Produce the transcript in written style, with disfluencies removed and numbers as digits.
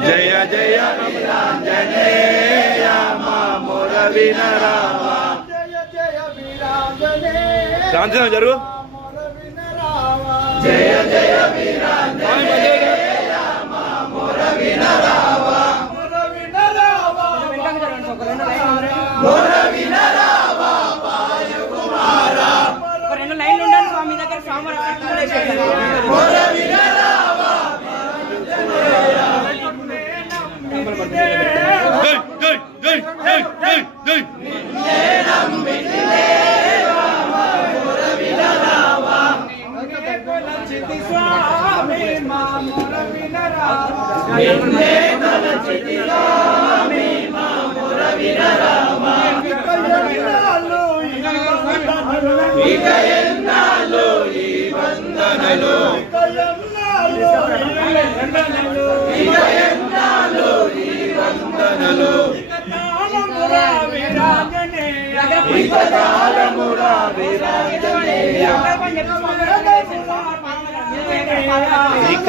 జయ జయ వీరాంజనేయ మామూల వినరావా జయ జయ వీరాంజనేయ శాంతి జరుగు జయ జయ వీరాంజనేయ మామూల వినరావా మోర వినరావా వాయు కుమార రెండు లైన్లు ఉండండి స్వామి దగ్గర మోర వినరావా ఇక